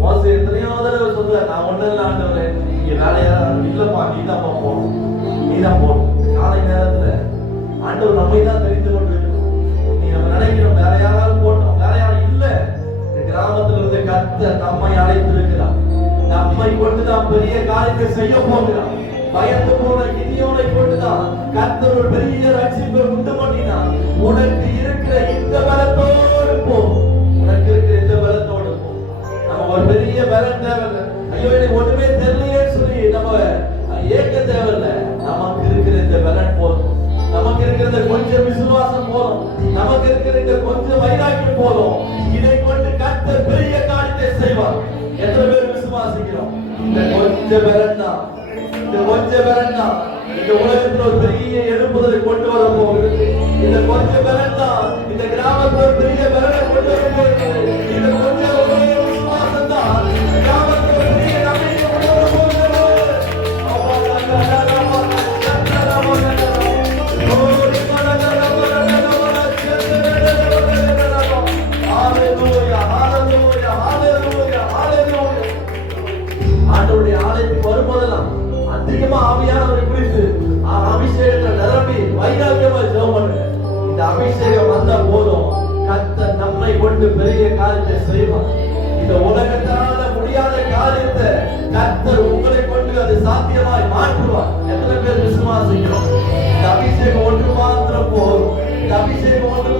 மோசே எத்தனையோ தடவை சொல்ல, நான் ஒண்ணு இல்லை ஆண்டவரே, நீங்க வேலையா இல்லப்பா, நீ தான் போகணும், நீ தான் போகணும். காலை நேரத்துல ஆண்டவர் நம்மை தான் தெரிந்து கொண்டு நீ நம்ம நினைக்கிறோம் வேற யாராவது போட்டோம், வேற யாரும் இல்ல. இந்த கிராமத்துல இருந்து கர்த்தர் நம்மை அழைத்திருக்கிறார். நம்மை கொண்டுதான் பெரிய காரியத்தை செய்ய போகிறார். பயந்து போன கிதியோனை கொண்டுதான் கர்த்தர் ஒரு பெரிய ரட்சிப்பை உண்டு பண்ணினார். உனக்கு இருக்கிற இந்த பலத்தோடு போ, உனக்கு இருக்கிற இந்த பலத்தோடு போ. நம்ம ஒரு பெரிய பலம் தேவையில்லை. ஐயோ எனக்கு ஒண்ணுமே தெரியலையே சொல்லி நம்ம ஏக்க தேவையில்லை. நமக்கு இருக்கிற இந்த பலன் போதும், நமக்கு இருக்கிற கொஞ்சம் விசுவாசம் போதும், நமக்கு இருக்கிற கொஞ்சம் வைராக்கியம் போதும். இதை கொண்டு கர்த்தர் பெரிய காரியத்தை செய்வார். எத்தனை பேர் விசுவாசிக்கிறோம்? இந்த கொஞ்ச பலன் தான், இந்த கொஞ்ச பலன் தான் இந்த உலகத்தில் ஒரு பெரிய எழுப்புதலை கொண்டு வர போகிறது. இந்த கொஞ்ச பலன் தான் இந்த கிராமத்தில் ஒரு பெரிய பலனை கொண்டு வர போகிறது. இந்த கொஞ்ச விசுவாசம் தான் கிராமத்தில் ஒரு பெரிய நம்பிக்கை கொண்டு வர போகிறது. ஆண்டவருடைய ஆலயத்துக்கு வரும்போதெல்லாம் அதிகமா ஆவியானவரை குறித்து அபிஷேகத்தை நிரம்பி வைராக்கியமா ஜெபம் பண்ணுங்க. இந்த அபிஷேகம் வந்த போதும் கர்த்தர் நம்மை கொண்டு பெரிய காரியத்தை செய்வார். இந்த உலகத்தால முடியாத காரியத்தை கர்த்தர் உங்களை கொண்டு அது சாத்தியமாய் மாற்றுவார். எத்தனை பேர் விசுவாசிக்கிறோம்? இந்த அபிஷேகம் ஒன்று மாத்திரம் போதும். இந்த அபிஷேகம் ஒன்று